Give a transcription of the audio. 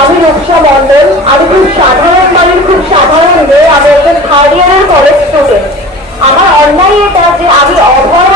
আমি রূপসা মন্ডল। আমি খুব সাধারণ বাড়ির খুব সাধারণ মেয়ে। আমি একজন থার্ড ইয়ারের কলেজ স্টুডেন্ট। আমার অন্যায় এটা যে আমি অভয়